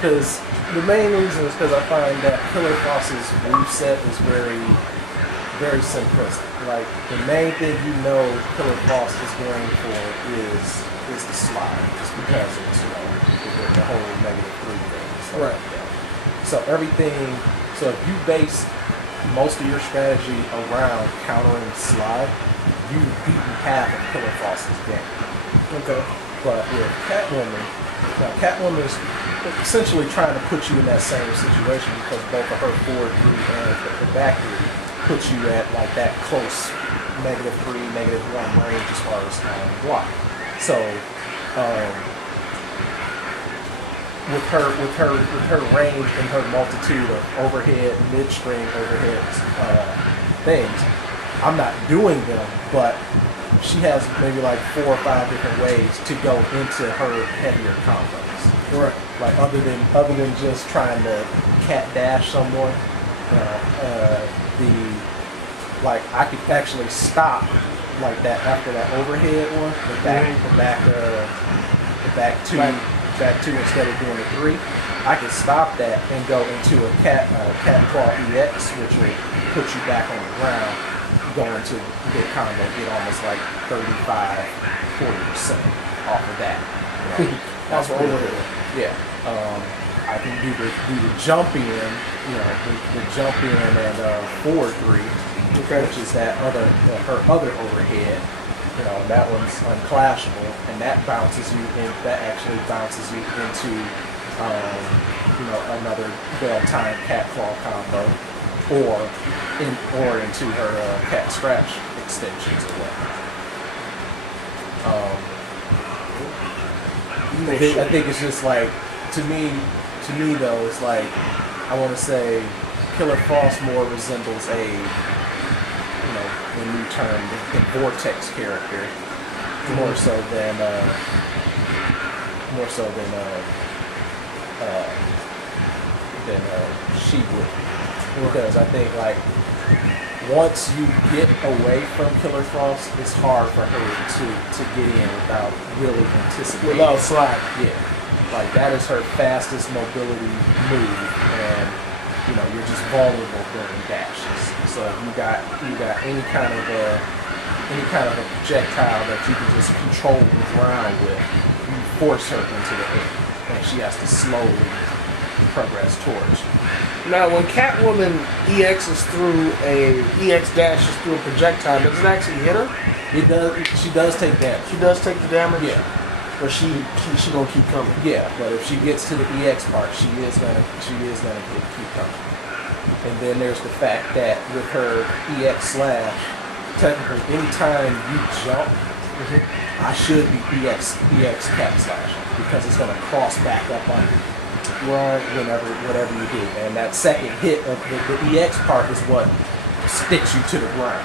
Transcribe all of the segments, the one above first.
because the main reason is because I find that Killer Frost's moveset is very simplistic. Like, the main thing you know Killer Frost is going for is the slide, just because it's, you know, the whole -3 thing. Right. Like that. So so if you base most of your strategy around countering slide, you've beaten half of Killer Frost's game. Okay. But with Catwoman, now Catwoman is essentially trying to put you in that same situation because both of her forward 3 and her back 3 puts you at like that close -3, -1 range as far as block. So with her range and her multitude of overhead, midstream overhead things, I'm not doing them, but she has maybe like 4 or 5 different ways to go into her heavier combos. Right. Like other than just trying to cat dash someone, I could actually stop like that after that overhead one, the back two instead of doing the 3. I could stop that and go into a cat claw EX, which will put you back on the ground, go into big combo, get almost like 35-40% off of that. You know? That's what overhead. Yeah. I can do the jump in, you know, the jump in and forward 3, okay, which is that her other overhead. You know, that one's unclashable, and that actually bounces you into, you know, another well-timed cat claw combo, or into her cat scratch extensions or whatnot. I think it's just like, to me though, it's like, I want to say Killer Frost more resembles a, you know, the new term, the Vortex character, more so than she would, because I think like once you get away from Killer Frost, it's hard for her to get in without really anticipating. Without slack. Yeah. Like, that is her fastest mobility move, and you know, you're just vulnerable during dashes. So if you got any kind of a projectile that you can just control the ground with, you force her into the air, and she has to slowly progress towards you. Now, when Catwoman EX dashes through a projectile, does it actually hit her? It does. She does take damage. She does take the damage. Yeah. But she gonna keep coming. Yeah, but if she gets to the EX part, she is gonna keep coming. And then there's the fact that with her EX slash, technically anytime you jump, I should be EX cap slashing, because it's gonna cross back up on you. Right. Whatever you do, and that second hit of the EX part is what sticks you to the ground.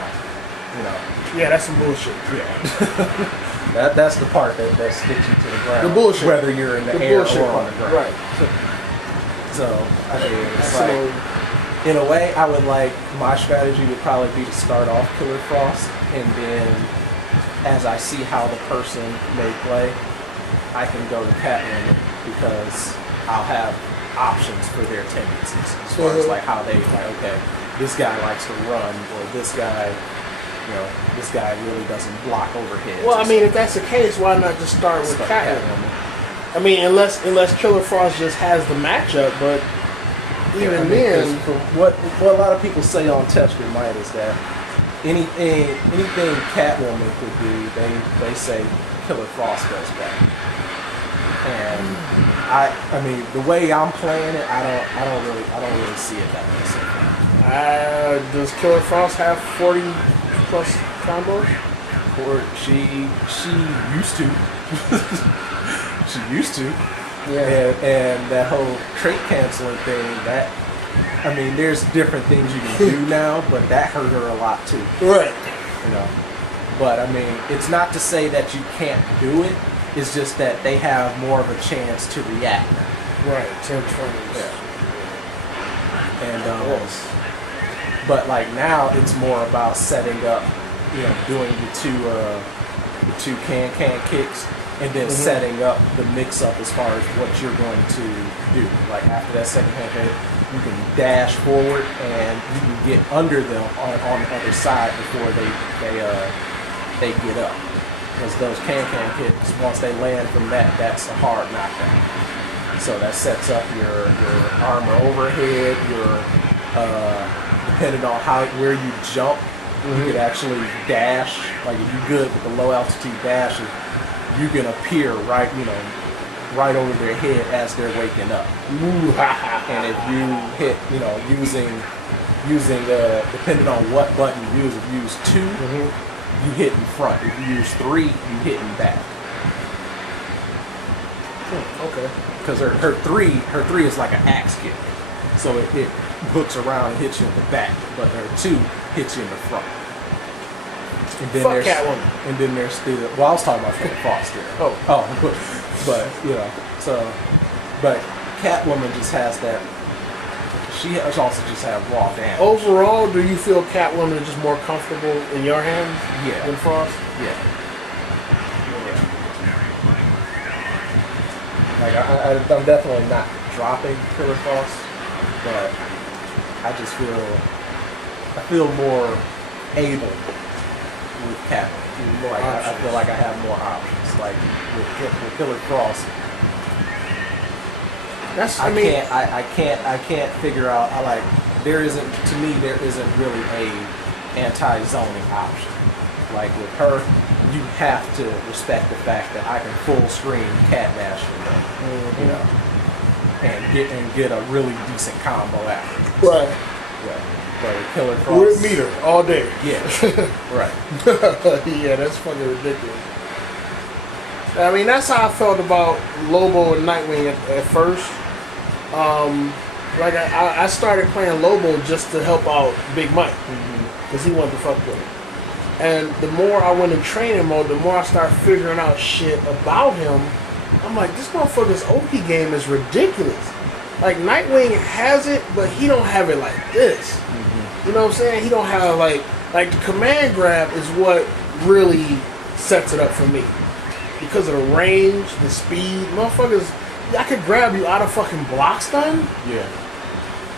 You know. Yeah, that's some bullshit. Yeah. That's the part that sticks you to the ground. The bullshit. Whether you're in the air or on the ground. Right. So, I mean, it's like, in a way, I would like, my strategy would probably be to start off Killer Frost, and then as I see how the person may play, I can go to Catwoman, because I'll have options for their tendencies as far as like how they like, okay, this guy likes to run, or this guy, you know, this guy really doesn't block overheads. Well, I mean, if that's the case, why not just start with Catwoman? I mean, unless Killer Frost just has the matchup, but even then, what a lot of people say on Test Your Might is that anything Catwoman could do, they say Killer Frost does better. And I mean, the way I'm playing it, I don't really see it that way. Does Killer Frost have 40 plus combos? Or she used to. She used to. Yeah. And that whole trait canceling thing, that, I mean, there's different things you can do now, but that hurt her a lot too. Right. You know. But I mean, it's not to say that you can't do it. It's just that they have more of a chance to react now. Right. 10 turns. Yeah. And but like now, it's more about setting up, you know, doing the two can kicks, and then setting up the mix-up as far as what you're going to do. Like after that second hand hit, you can dash forward and you can get under them on the other side before they get up. Because those can hits, once they land from that, that's a hard knockdown. So that sets up your armor overhead, your depending on where you jump, you could actually dash. Like if you're good with the low altitude dashes, you can appear right over their head as they're waking up. And if you hit, using depending on what button you use, if you use 2, you hit in front. If you use 3, you hit in back. Okay. Because her three is like an axe kick, so it hooks around and hits you in the back, but her 2 hits you in the front. And then Fuck Catwoman. And then there's the, well, I was talking about Killer Frost there. But Catwoman just has that. She also just has raw damage. Overall, do you feel Catwoman is just more comfortable in your hands than Frost? Yeah. Like I'm definitely not dropping Killer Frost, but I just feel more able with Catwoman. Like I feel like I have more options. Like with Killer Frost, I can't figure out. There isn't really a anti-zoning option. Like with her, you have to respect the fact that I can full screen cat dash from her, and get a really decent combo after. Right. Yeah. But with Killer Frost, we're meter all day. Yeah. Right. Yeah, that's fucking ridiculous. I mean, that's how I felt about Lobo and Nightwing at first. I started playing Lobo just to help out Big Mike because he wanted to fuck with him. And the more I went in training mode, the more I started figuring out shit about him. I'm like, this motherfucker's OP game is ridiculous. Like, Nightwing has it, but he don't have it like this. You know what I'm saying? He don't have, like the command grab is what really sets it up for me. Because of the range, the speed. Motherfuckers, I could grab you out of fucking block stun? Yeah.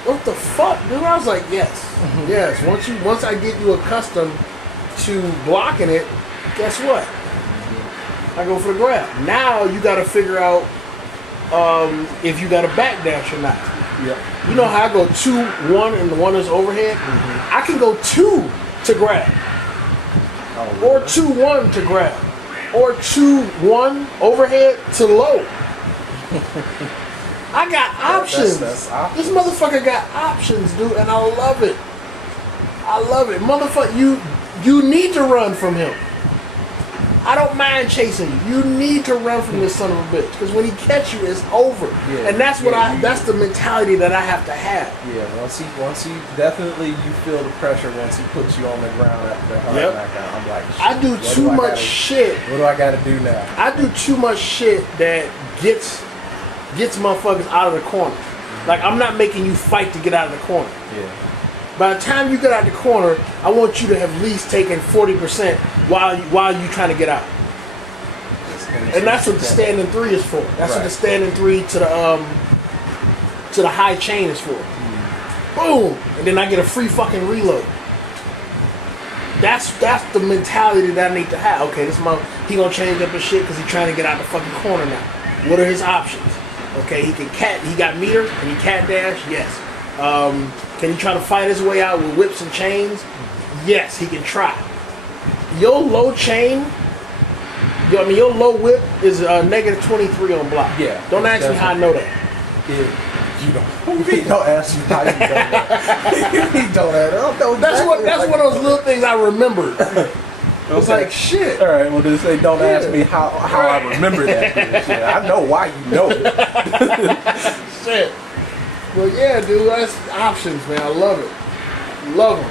What the fuck, dude? I was like, yes. Yes. Once I get you accustomed to blocking it, guess what? I go for the grab. Now you got to figure out if you got a backdash or not. Yeah. You know how I go 2-1 and the one is overhead? I can go 2 to grab. Or 2-1 to grab. Or 2-1 overhead to low. I got options. That's this motherfucker got options, dude, and I love it. I love it. Motherfucker, you need to run from him. I don't mind chasing you. You need to run from this son of a bitch. Because when he catch you, it's over. Yeah, and that's that's the mentality that I have to have. Yeah, once he definitely you feel the pressure once he puts you on the ground after the hard knockout. I'm like, shit, I do too much shit. What do I gotta do now? I do too much shit that gets motherfuckers out of the corner. Like, I'm not making you fight to get out of the corner. Yeah. By the time you get out the corner, I want you to have at least taken 40% while you trying to get out. And that's what the standing 3 is for. That's what the standing 3 to the high chain is for. Boom! And then I get a free fucking reload. That's the mentality that I need to have. Okay, he gonna change up his shit because he's trying to get out the fucking corner now. What are his options? Okay, he got meter and he cat dash, yes. Can he try to fight his way out with whips and chains? Yes, he can try. Your low chain, your low whip is negative 23 on block. Yeah. Don't ask me how I know that. Yeah. Don't ask me how you know that. You don't ask. That's one of those little things I remembered. It's like, shit. All right, well, just say, don't ask me how I remember that. Shit. I know why you know it. Shit. Well, yeah, dude, that's options, man. I love it. Love them.